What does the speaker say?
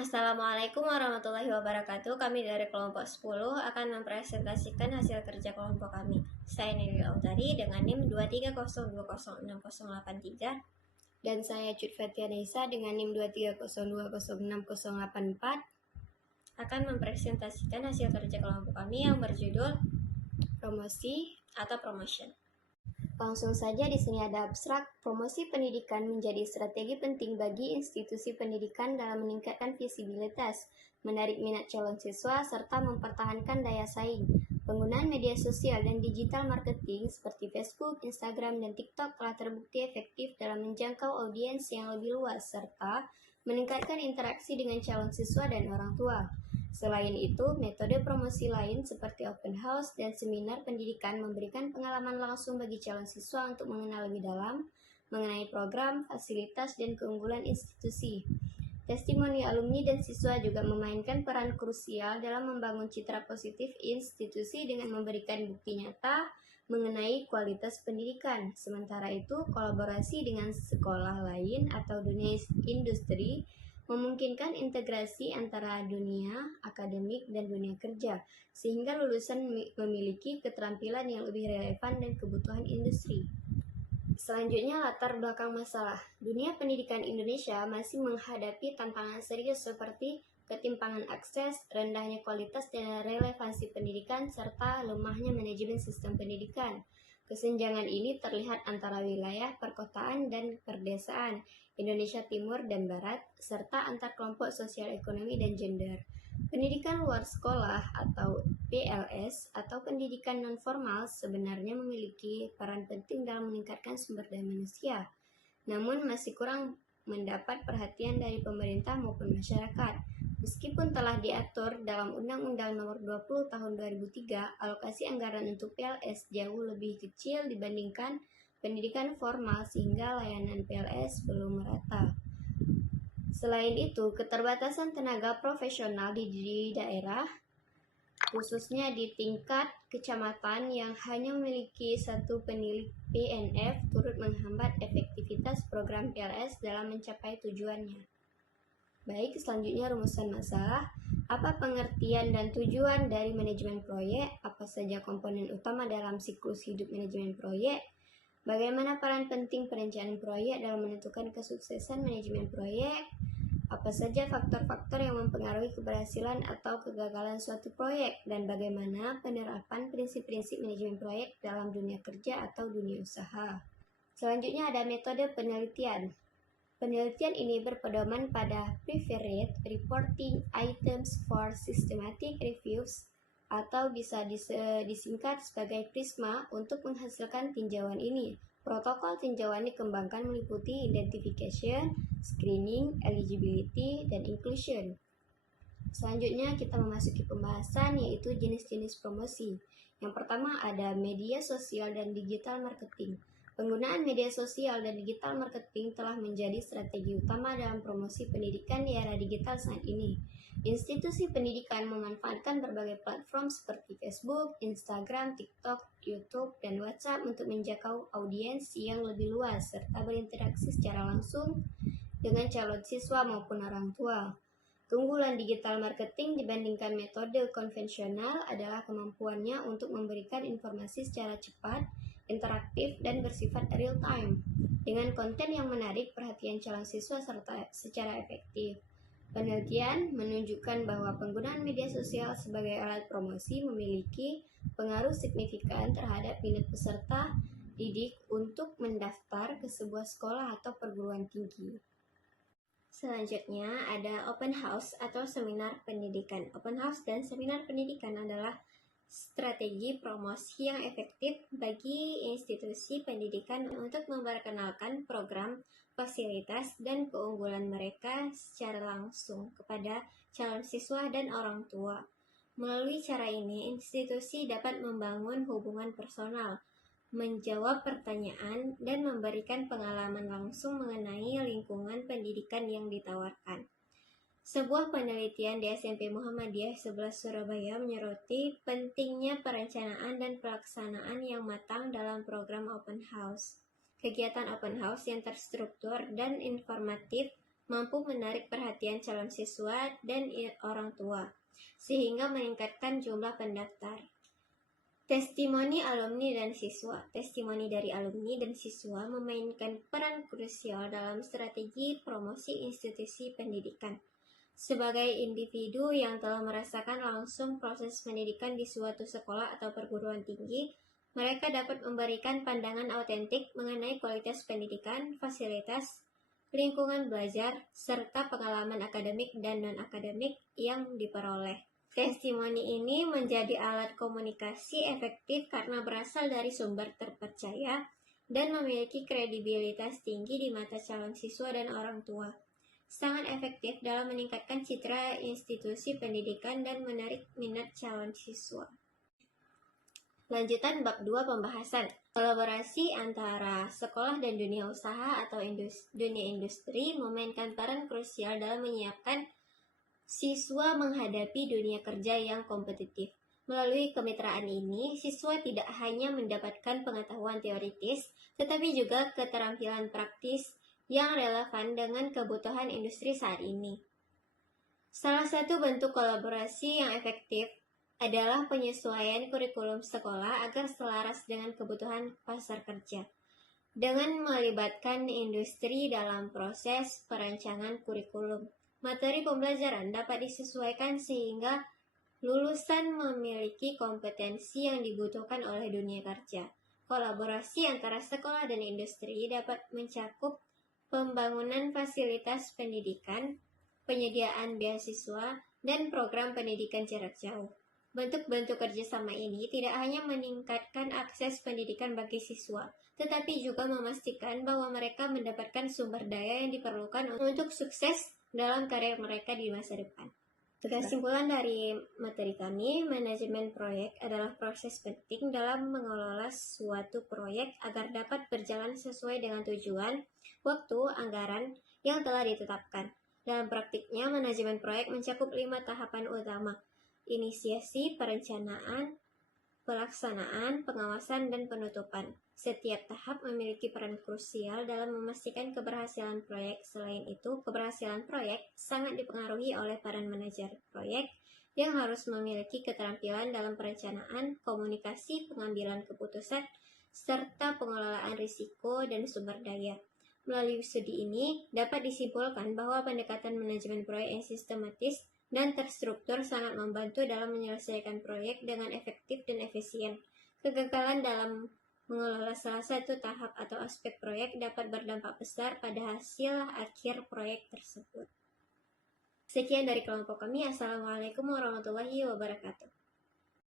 Assalamualaikum warahmatullahi wabarakatuh. Kami dari kelompok 10 akan mempresentasikan hasil kerja kelompok kami. Saya Nili Autari dengan NIM 230206083 dan saya Cut Fatianesa dengan NIM 230206084 akan mempresentasikan hasil kerja kelompok kami yang berjudul promosi atau promotion. Langsung saja, di sini ada abstrak. Promosi pendidikan menjadi strategi penting bagi institusi pendidikan dalam meningkatkan visibilitas, menarik minat calon siswa, serta mempertahankan daya saing. Penggunaan media sosial dan digital marketing seperti Facebook, Instagram, dan TikTok telah terbukti efektif dalam menjangkau audiens yang lebih luas, serta meningkatkan interaksi dengan calon siswa dan orang tua. Selain itu, metode promosi lain seperti open house dan seminar pendidikan memberikan pengalaman langsung bagi calon siswa untuk mengenal lebih dalam mengenai program, fasilitas, dan keunggulan institusi. Testimoni alumni dan siswa juga memainkan peran krusial dalam membangun citra positif institusi dengan memberikan bukti nyata mengenai kualitas pendidikan. Sementara itu, kolaborasi dengan sekolah lain atau dunia industri memungkinkan integrasi antara dunia akademik dan dunia kerja, sehingga lulusan memiliki keterampilan yang lebih relevan dan kebutuhan industri. Selanjutnya, latar belakang masalah. Dunia pendidikan Indonesia masih menghadapi tantangan serius seperti ketimpangan akses, rendahnya kualitas dan relevansi pendidikan, serta lemahnya manajemen sistem pendidikan. Kesenjangan ini terlihat antara wilayah perkotaan dan perdesaan, Indonesia Timur dan Barat, serta antar kelompok sosial ekonomi dan gender. Pendidikan luar sekolah atau PLS atau pendidikan non-formal sebenarnya memiliki peran penting dalam meningkatkan sumber daya manusia, namun masih kurang mendapat perhatian dari pemerintah maupun masyarakat. Meskipun telah diatur dalam Undang-Undang Nomor 20 Tahun 2003, alokasi anggaran untuk PLS jauh lebih kecil dibandingkan pendidikan formal sehingga layanan PLS belum merata. Selain itu, keterbatasan tenaga profesional di daerah, khususnya di tingkat kecamatan yang hanya memiliki satu penilik PNF, turut menghambat efektivitas program PLS dalam mencapai tujuannya. Baik, selanjutnya rumusan masalah. Apa pengertian dan tujuan dari manajemen proyek? Apa saja komponen utama dalam siklus hidup manajemen proyek? Bagaimana peran penting perencanaan proyek dalam menentukan kesuksesan manajemen proyek? Apa saja faktor-faktor yang mempengaruhi keberhasilan atau kegagalan suatu proyek? Dan bagaimana penerapan prinsip-prinsip manajemen proyek dalam dunia kerja atau dunia usaha? Selanjutnya ada metode penelitian. Penelitian ini berpedoman pada Preferred Reporting Items for Systematic Reviews atau bisa disingkat sebagai PRISMA untuk menghasilkan tinjauan ini. Protokol tinjauan dikembangkan meliputi identification, screening, eligibility, dan inclusion. Selanjutnya kita memasuki pembahasan yaitu jenis-jenis promosi. Yang pertama ada media sosial dan digital marketing. Penggunaan media sosial dan digital marketing telah menjadi strategi utama dalam promosi pendidikan di era digital saat ini. Institusi pendidikan memanfaatkan berbagai platform seperti Facebook, Instagram, TikTok, YouTube, dan WhatsApp untuk menjangkau audiens yang lebih luas serta berinteraksi secara langsung dengan calon siswa maupun orang tua. Keunggulan digital marketing dibandingkan metode konvensional adalah kemampuannya untuk memberikan informasi secara cepat, interaktif, dan bersifat real-time, dengan konten yang menarik perhatian calon siswa serta secara efektif. Penelitian menunjukkan bahwa penggunaan media sosial sebagai alat promosi memiliki pengaruh signifikan terhadap minat peserta didik untuk mendaftar ke sebuah sekolah atau perguruan tinggi. Selanjutnya ada open house atau seminar pendidikan. Open house dan seminar pendidikan adalah strategi promosi yang efektif bagi institusi pendidikan untuk memperkenalkan program, fasilitas, dan keunggulan mereka secara langsung kepada calon siswa dan orang tua. Melalui cara ini, institusi dapat membangun hubungan personal, menjawab pertanyaan, dan memberikan pengalaman langsung mengenai lingkungan pendidikan yang ditawarkan. Sebuah penelitian di SMP Muhammadiyah 11 Surabaya menyoroti pentingnya perencanaan dan pelaksanaan yang matang dalam program open house. Kegiatan open house yang terstruktur dan informatif mampu menarik perhatian calon siswa dan orang tua, sehingga meningkatkan jumlah pendaftar. Testimoni alumni dan siswa. Testimoni dari alumni dan siswa memainkan peran krusial dalam strategi promosi institusi pendidikan. Sebagai individu yang telah merasakan langsung proses pendidikan di suatu sekolah atau perguruan tinggi, mereka dapat memberikan pandangan autentik mengenai kualitas pendidikan, fasilitas, lingkungan belajar, serta pengalaman akademik dan non-akademik yang diperoleh. Testimoni ini menjadi alat komunikasi efektif karena berasal dari sumber terpercaya dan memiliki kredibilitas tinggi di mata calon siswa dan orang tua. Sangat efektif dalam meningkatkan citra institusi pendidikan dan menarik minat calon siswa. Lanjutan bab 2 pembahasan. Kolaborasi antara sekolah dan dunia usaha atau dunia industri memainkan peran krusial dalam menyiapkan siswa menghadapi dunia kerja yang kompetitif. Melalui kemitraan ini, siswa tidak hanya mendapatkan pengetahuan teoritis, tetapi juga keterampilan praktis yang relevan dengan kebutuhan industri saat ini. Salah satu bentuk kolaborasi yang efektif adalah penyesuaian kurikulum sekolah agar selaras dengan kebutuhan pasar kerja, dengan melibatkan industri dalam proses perancangan kurikulum. Materi pembelajaran dapat disesuaikan sehingga lulusan memiliki kompetensi yang dibutuhkan oleh dunia kerja. Kolaborasi antara sekolah dan industri dapat mencakup pembangunan fasilitas pendidikan, penyediaan beasiswa, dan program pendidikan jarak jauh. Bentuk-bentuk kerjasama ini tidak hanya meningkatkan akses pendidikan bagi siswa, tetapi juga memastikan bahwa mereka mendapatkan sumber daya yang diperlukan untuk sukses dalam karir mereka di masa depan. Kesimpulan dari materi kami, manajemen proyek adalah proses penting dalam mengelola suatu proyek agar dapat berjalan sesuai dengan tujuan, waktu, anggaran yang telah ditetapkan. Dalam praktiknya, manajemen proyek mencakup 5 tahapan utama: inisiasi, perencanaan, pelaksanaan, pengawasan, dan penutupan. Setiap tahap memiliki peran krusial dalam memastikan keberhasilan proyek. Selain itu, keberhasilan proyek sangat dipengaruhi oleh peran manajer proyek yang harus memiliki keterampilan dalam perencanaan, komunikasi, pengambilan keputusan, serta pengelolaan risiko dan sumber daya. Melalui studi ini, dapat disimpulkan bahwa pendekatan manajemen proyek yang sistematis dan terstruktur sangat membantu dalam menyelesaikan proyek dengan efektif dan efisien. Kegagalan dalam mengelola salah satu tahap atau aspek proyek dapat berdampak besar pada hasil akhir proyek tersebut. Sekian dari kelompok kami. Assalamualaikum warahmatullahi wabarakatuh.